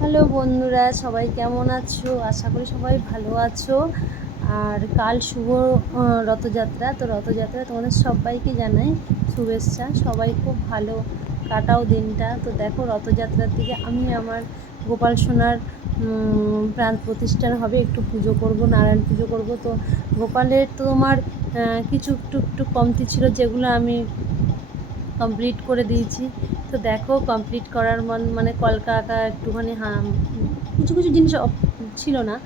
Hello বন্ধুরা সবাই কেমন আছো? আশা করি সবাই ভালো আছো। আর কাল শুভ রথযাত্রা। তো রথযাত্রা তোমাদের সবাইকে জানাই শুভেচ্ছা। সবাই খুব ভালো কাটাও দিনটা। তো দেখো রথযাত্রার দিকে আমি আমার গোপাল সোনার প্রাণ প্রতিষ্ঠান হবে। একটু পুজো করব নারায়ণ পুজো করব। তো গোপালের তো আহ, কিছু একটু কমতি ছিল যেগুলো আমি কমপ্লিট করে দিয়েছি। তো দেখো কমপ্লিট করার মন মানে কলকা আঁকা একটুখানি কিছু কিছু জিনিস ছিল না,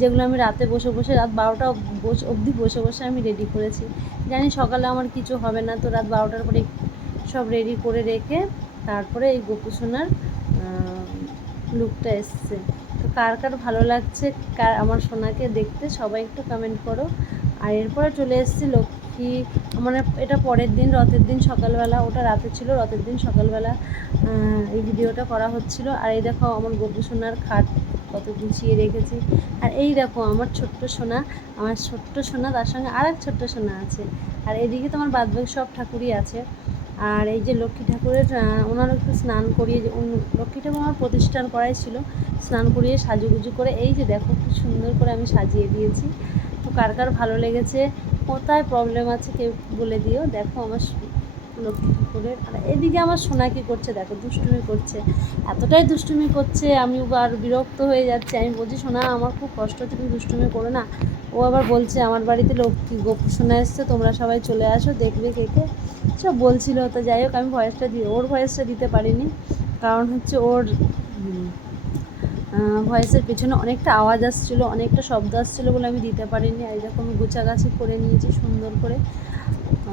যেগুলো আমি রাতে বসে বসে, রাত বারোটা বসে, অবধি বসে বসে আমি রেডি করেছি। জানি সকালে আমার কিছু হবে না, তো রাত বারোটার পরে সব রেডি করে রেখে তারপরে এই গোপুসোনার লুকটা এসছে। তো কার কার ভালো লাগছে, কার, আমার সোনাকে দেখতে সবাই একটু কমেন্ট করো। আর এরপরে চলে এসেছি লক্ষ্মী মানে এটা পরের দিন রথের দিন সকালবেলা ওটা রাতে ছিল রথের দিন সকালবেলা এই ভিডিওটা করা হচ্ছিল। আর এই দেখো আমার গোপু সোনার খাট কত গুছিয়ে রেখেছি। আর এই দেখো আমার ছোট্ট সোনা আমার ছোট্ট সোনা তার সঙ্গে আর এক ছোট্ট সোনা আছে। আর এদিকে তো আমার বাদবাকি সব ঠাকুরই আছে। আর এই যে লক্ষ্মী ঠাকুরের আহ, ওনারও একটু স্নান করিয়ে যে লক্ষ্মী ঠাকুর আমার প্রতিষ্ঠান করাই ছিল। স্নান করিয়ে সাজুগুজু করে এই যে দেখো খুব সুন্দর করে আমি সাজিয়ে দিয়েছি। তো কার কার ভালো লেগেছে কোথায় প্রবলেম আছে কেউ বলে দিও। দেখো আমার লক্ষ্মী ঠাকুরের। আর এদিকে আমার সোনা কী করছে? দেখো দুষ্টুমি করছে। এতটাই দুষ্টুমি করছে, আমি আর বিরক্ত হয়ে যাচ্ছি। আমি বলছি, সোনা, আমার খুব কষ্ট হচ্ছে, তুমি দুষ্টুমি করো না। ও আবার বলছে, আমার বাড়িতে লক্ষ্মী গোপু সোনা এসছে, তোমরা সবাই চলে আসো, দেখবে কে কে। সব বলছিল, তো যাই হোক, আমি ভয়েসটা দিয়ে ওর ভয়েসটা দিতে পারিনি। কারণ হচ্ছে ওর ভয়েসের পেছনে অনেকটা আওয়াজ আসছিল, অনেকটা শব্দ আসছিল বলে আমি দিতে পারিনি। আর এরকম গুছাগাছি করে নিয়েছি সুন্দর করে।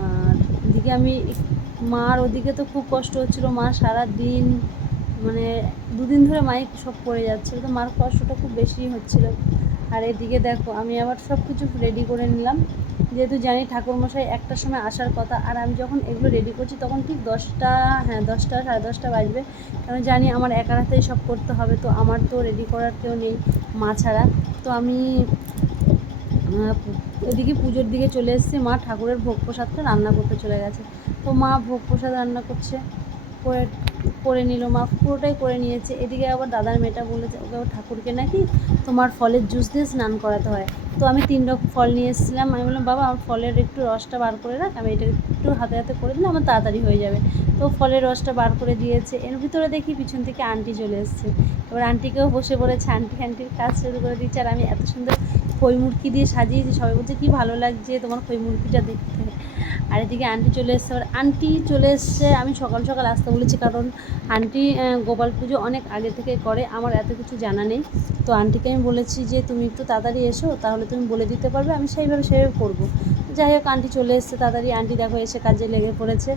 আর এদিকে আমি মার ওদিকে তো খুব কষ্ট হচ্ছিল। মা সারা দিন মানে দুদিন ধরে মায়ের সব পড়ে যাচ্ছিল। তো মার কষ্টটা খুব বেশি হচ্ছিল। আর এদিকে দেখো, আমি আবার সব কিছু রেডি করে নিলাম। যেহেতু জানি ঠাকুরমশাই একটার সময় আসার কথা, আর আমি যখন এগুলো রেডি করছি তখন ঠিক দশটা হ্যাঁ দশটা, সাড়ে দশটা বাজবে। কারণ জানি আমার একার হাতেই সব করতে হবে, তো আমার তো রেডি করার কেউ নেই মা ছাড়া। তো আমি এদিকে পুজোর দিকে চলে এসেছি। মা ঠাকুরের ভোগ প্রসাদটা রান্না করতে চলে গেছে। তো মা ভোগ প্রসাদ রান্না করছে। করে করে নিল, মা পুরোটাই করে নিয়েছে। এদিকে আবার দাদার মেয়েটা বলেছে, ওকে ঠাকুরকে নাকি তোমার ফলের জুস দিয়ে স্নান করাতে হয়। তো আমি তিন রকম ফল নিয়ে এসেছিলাম। আমি বললাম, বাবা, আমার ফলের একটু রসটা বার করে রাখ, আমি এটা একটু হাতে হাতে করে দিলে আমার তাড়াতাড়ি হয়ে যাবে। তো ফলের রসটা বার করে দিয়েছে। এর ভিতরে দেখি পিছন থেকে আন্টি চলে এসছে। এবার আন্টিকেও বসে পড়েছে। আন্টি আন্টির কাজ শুরু করে দিচ্ছে। আর আমি এত সুন্দর খই মুরগি দিয়ে সাজিয়েছি। সবাই বলছে, কী ভালো লাগছে তোমার খই মুরগিটা দেখতে। আর এদিকে আন্টি চলে এসছে। এবার আন্টি চলে এসছে, আমি সকাল সকাল আসতে বলেছি কারণ আন্টি গোপাল পুজো অনেক আগে থেকে করে, আমার এত কিছু জানা নেই। তো আন্টিকে আমি বলেছি যে, তুমি একটু তাড়াতাড়ি এসো, তাহলে তুমি বলে দিতে পারবে, আমি সেইভাবে সেভাবে করব। যাই হোক আন্টি চলে এসছে তাড়াতাড়ি। আন্টি দেখো এসে কাজে লেগে পড়েছে।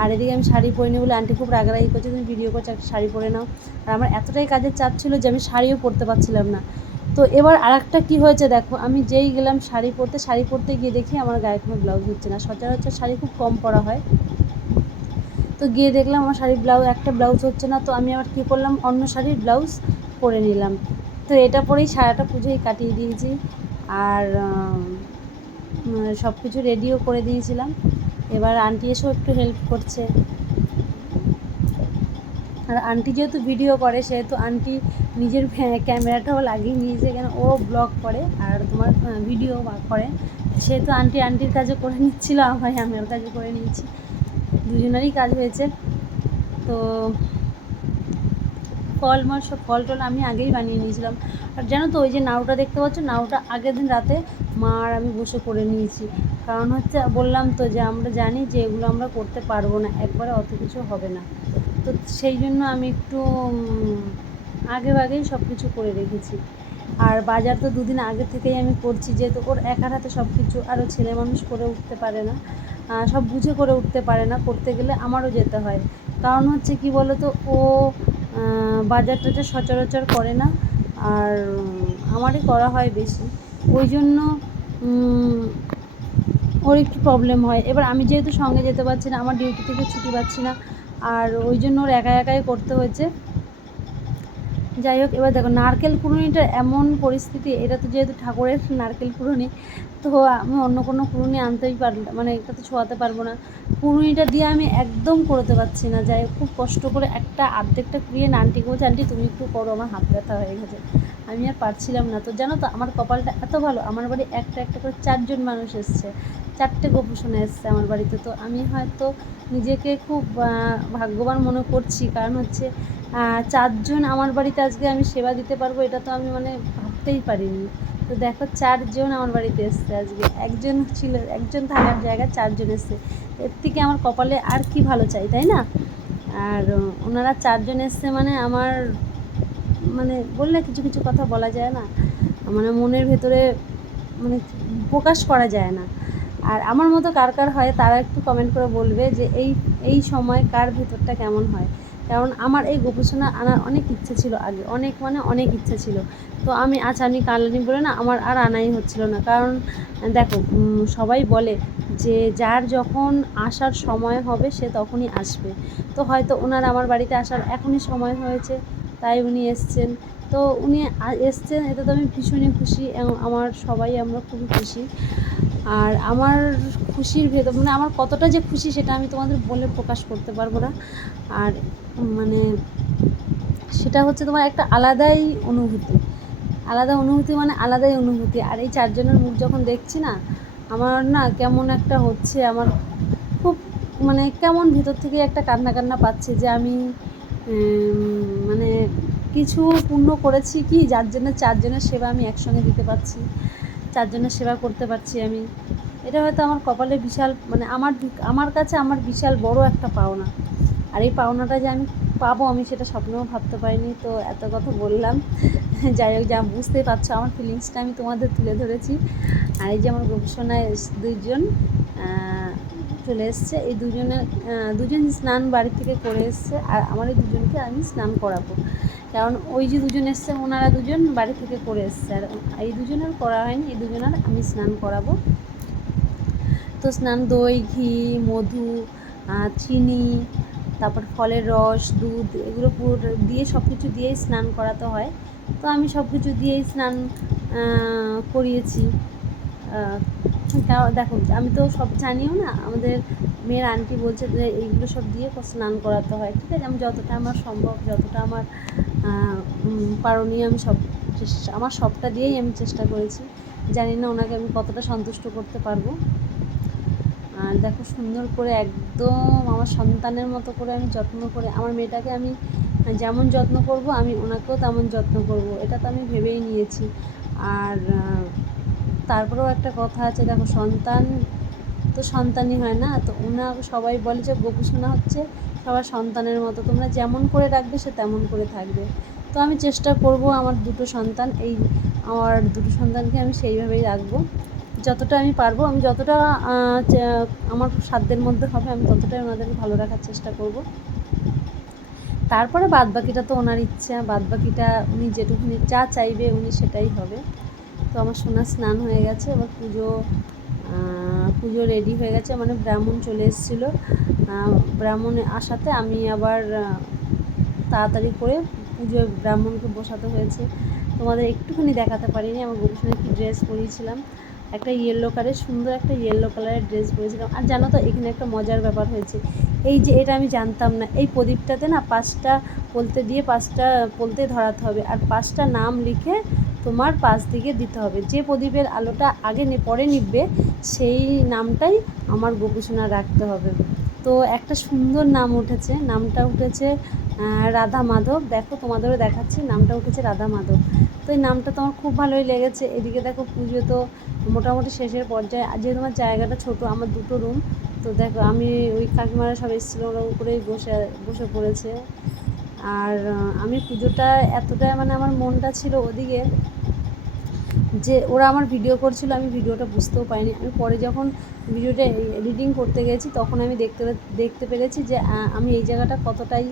আর এদিকে আমি শাড়ি পরিনি বলে আন্টি খুব রাগারাগি করছে, তুমি ভিডিও করছ, একটা শাড়ি পরে নাও। আর আমার এতটাই কাজের চাপ ছিল যে, আমি শাড়িও পরতে পারছিলাম না। তো এবার আরেকটা কি হয়েছে দেখো, আমি যেই গেলাম শাড়ি পরতে শাড়ি পরতে গিয়ে দেখি আমার গায়ে কোনো ব্লাউজ হচ্ছে না। সচরাচর শাড়ি খুব কম পরা হয়। তো গিয়ে দেখলাম আমার শাড়ির ব্লাউজ একটা ব্লাউজ হচ্ছে না, তো আমি আবার কী করলাম, অন্য শাড়ির ব্লাউজ পরে নিলাম। তো এটা পরেই সারাটা পুজোই কাটিয়ে দিয়েছি আর সব কিছু রেডিও করে দিয়েছিলাম। এবার আন্টি এসেও একটু হেল্প করছে। আর আন্টি যেহেতু ভিডিও করে, সেহেতু আন্টি নিজের ক্যামেরাটাও লাগিয়ে নিয়েছে কেন? ও ব্লগ করে আর তোমার ভিডিও করে। সেহেতু আন্টি আন্টির কাজও করে নিচ্ছিল আমার আমি ওর কাজও করে নিয়েছি। দুজনেরই কাজ হয়েছে। তো ফল মার সব, ফল টল আমি আগেই বানিয়ে নিয়েছিলাম। আর জানো তো, ওই যে নাউটা দেখতে পাচ্ছ নাউটা আগের দিন রাতে মা আর আমি বসে করে নিয়েছি। কারণ হচ্ছে, বললাম তো যে আমরা জানি যে এগুলো আমরা করতে পারব না, একবারে অত কিছু হবে না। তো সেই জন্য আমি একটু আগে আগেই সব কিছু করে রেখেছি। আর বাজার তো দুদিন আগে থেকেই আমি করছি, যেহেতু ওর একার হাতে সব কিছু আরও ছেলে মানুষ করে উঠতে পারে না। সব বুঝে করে উঠতে পারে না, করতে গেলে আমারও যেতে হয়। কারণ হচ্ছে কি বলো তো ও বাজার টাজার সচরাচর করে না, আর আমারই করা হয় বেশি। ওই জন্য ওর একটু প্রবলেম হয়। এবার আমি যেহেতু সঙ্গে যেতে পারছি না, আমার ডিউটি থেকে ছুটি পাচ্ছি না আর ওই জন্য ওর একা একাই করতে হয়েছে। যাই হোক এবার দেখো নারকেল কুড়ুনিটা এমন পরিস্থিতি এটা তো যেহেতু ঠাকুরের নারকেল কুড়ুনি তো আমি অন্য কোনো কুড়ুনি আনতেই পারব মানে এটা তো ছোঁয়াতে পারব না। কুড়ুনিটা দিয়ে আমি একদম করতে পারছি না যাই হোক, খুব কষ্ট করে একটা আর্ধেকটা কুড়িয়ে আন্টিকে বলছি আন্টি তুমি একটু করো আমার হাত ব্যথা হয়ে গেছে। আমি আর পারছিলাম না। তো জানো তো, আমার কপালটা এত ভালো, আমার বাড়ি একটা একটা করে চারজন মানুষ এসছে। চারটে গোপোষণা এসছে আমার বাড়িতে। তো আমি হয়তো নিজেকে খুব ভাগ্যবান মনে করছি। কারণ হচ্ছে চারজন আমার বাড়িতে আজকে আমি সেবা দিতে পারব, এটা তো আমি মানে ভাবতেই পারিনি। তো দেখো, চারজন আমার বাড়িতে এসছে আজকে। একজন ছিল, একজন থাকার জায়গায় চারজন এসছে। এর থেকে আমার কপালে আর কি ভালো চাই, তাই না? আর ওনারা চারজন এসছে মানে আমার মানে বললে কিছু কিছু কথা বলা যায় না। মানে মনের ভেতরে মানে প্রকাশ করা যায় না। আর আমার মতো কার কার হয় তারা একটু কমেন্ট করে বলবে যে এই এই সময় কার ভেতরটা কেমন হয়। কারণ আমার এই গোপোষণা আনার অনেক ইচ্ছে ছিল আগে, অনেক মানে অনেক ইচ্ছে ছিল। তো আমি আচ্ছা আমি কালানি বলে না আমার আর আনাই হচ্ছিল না। কারণ দেখো সবাই বলে যে যার যখন আসার সময় হবে সে তখনই আসবে। তো হয়তো ওনার আমার বাড়িতে আসার এখনই সময় হয়েছে। তাই উনি এসছেন। তো উনি এসছেন, এতে তো আমি ভীষণই খুশি আমার সবাই আমরা খুবই খুশি। আর আমার খুশির ভেতর মানে আমার কতটা যে খুশি সেটা আমি তোমাদের বলে প্রকাশ করতে পারব না। আর মানে সেটা হচ্ছে তোমার একটা আলাদাই অনুভূতি। আলাদা অনুভূতি মানে আলাদাই অনুভূতি। আর এই চারজনের মুখ যখন দেখছি না, আমার না কেমন একটা হচ্ছে, আমার খুব মানে কেমন ভিতর থেকে একটা কান্না কান্না পাচ্ছে যে আমি মানে কিছু পূর্ণ করেছি কি, যার জন্য চারজনের সেবা আমি একসঙ্গে দিতে পারছি, চারজনের সেবা করতে পারছি আমি। এটা হয়তো আমার কপালে বিশাল মানে আমার আমার কাছে আমার বিশাল বড় একটা পাওনা। আর এই পাওনাটা যে আমি পাবো, আমি সেটা স্বপ্নেও ভাবতে পারিনি, তো এত কথা বললাম। যাই হোক, যা বুঝতেই পারছ, আমার ফিলিংসটা আমি তোমাদের তুলে ধরেছি। আর এই যে আমার গবেষণায় দুইজন চলে এসছে। এই দুজনের দুজন স্নান বাড়ি থেকে করে এসছে আর আমার এই দুজনকে আমি স্নান করাবো। কারণ ওই যে দুজন এসছে, ওনারা দুজন বাড়ি থেকে করে এসছে। আর এই দুজনের করা হয়নি, এই দুজনের আমি স্নান করাবো। তো স্নান দই, ঘি, মধু চিনি, তারপর ফলের রস, দুধ, এগুলো পুরো দিয়ে সব কিছু দিয়েই স্নান করাতে হয়। তো আমি সব কিছু দিয়েই স্নান করিয়েছি। তাও দেখো, আমি তো সব জানিও না, আমাদের মেয়ের আন্টি বলছে যে এইগুলো সব দিয়ে স্নান করাতে হয়, ঠিক আছে? আমি যতটা আমার সম্ভব, যতটা আমার পারণীয় আমি সব চেষ্টা আমার সবটা দিয়েই আমি চেষ্টা করেছি। জানি না ওনাকে আমি কতটা সন্তুষ্ট করতে পারব। আর দেখো সুন্দর করে একদম আমার সন্তানের মতো করে আমি যত্ন করে আমার মেয়েটাকে আমি যেমন যত্ন করব, আমি ওনাকেও তেমন যত্ন করব। এটা তো আমি ভেবেই নিয়েছি। আর তারপরেও একটা কথা আছে, দেখো সন্তান তো সন্তানই হয় না? তো ওনা সবাই বলে যে গোপুসোনা হচ্ছে সবার সন্তানের মতো। তোমরা যেমন করে রাখবে সে তেমন করে থাকবে। তো আমি চেষ্টা করব আমার দুটো সন্তান, এই আমার দুটো সন্তানকে আমি সেইভাবেই রাখব। যতটা আমি পারব, আমি যতটা আমার সাধ্যের মধ্যে হবে, আমি ততটাই ওনাদেরকে ভালো রাখার চেষ্টা করব। তারপরে বাদবাকিটা তো ওনার ইচ্ছা, বাদবাকিটা উনি যেটুকুনি যা চাইবে উনি সেটাই হবে। তো আমার সোনা স্নান হয়ে গেছে, এবার পুজো পুজো রেডি হয়ে গেছে। মানে ব্রাহ্মণ চলে এসেছিল। ব্রাহ্মণে আসাতে আমি আবার তাড়াতাড়ি করে পুজো ব্রাহ্মণকে বসাতে হয়েছে। তোমাদের একটুখানি দেখাতে পারিনি, আমার গোপনে কি ড্রেস পরিয়েছিলাম। একটা ইয়েলো কালারের সুন্দর একটা ইয়েলো কালারের ড্রেস পরেছিলাম আর জানো তো, এখানে একটা মজার ব্যাপার হয়েছে। এই যে, এটা আমি জানতাম না। এই প্রদীপটাতে না পাঁচটা পলতে দিয়ে পাঁচটা পলতে ধরাতে হবে। আর পাঁচটা নাম লিখে তোমার পাশ দিকে দিতে হবে। যে প্রদীপের আলোটা আগে পরে নিববে সেই নামটাই আমার গোপুসোনা রাখতে হবে। তো একটা সুন্দর নাম উঠেছে, নামটা উঠেছে রাধা মাধব। দেখো তোমাদেরও দেখাচ্ছি, নামটা উঠেছে রাধা মাধব। তো এই নামটা তো আমার খুব ভালোই লেগেছে। এদিকে দেখো পুজো তো মোটামুটি শেষের পর্যায়ে। যেহেতু আমার জায়গাটা ছোট, আমার দুটো রুম তো দেখো আমি ওই কাকিমারা সব এসেছিল, ওরা উপরেই বসে বসে পড়েছে। আর আমি পুজোটা এতটা মানে আমার মনটা ছিল ওদিকে। যে ওরা আমার ভিডিও করছিল, আমি ভিডিওটা বুঝতেও পারিনি। আমি পরে যখন ভিডিওটা এডিটিং করতে গেছি, তখন আমি দেখতে দেখতে পেরেছি যে আমি এই জায়গাটা কতটাই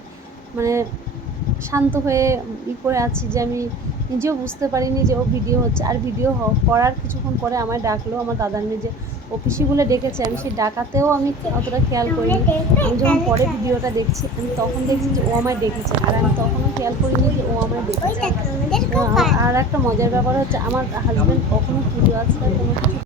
মানে শান্ত হয়ে ই করে আছি যে আমি নিজেও বুঝতে পারিনি যে ও ভিডিও হচ্ছে। আর ভিডিও করার কিছুক্ষণ পরে আমায় ডাকলো আমার দাদার মেয়ে যে ও পিসি বলে ডেকেছে। আমি সেই ডাকাতেও আমি অতটা খেয়াল করিনি। আমি যখন পরে ভিডিওটা দেখছি আমি তখন দেখছি যে ও আমায় ডেকেছে। আর আমি তখনও খেয়াল করিনি যে ও আমায় ডেকেছে। আর একটা মজার ব্যাপার হচ্ছে আমার হাজব্যান্ড কখনো পুজো আজকাল কোনো কিছু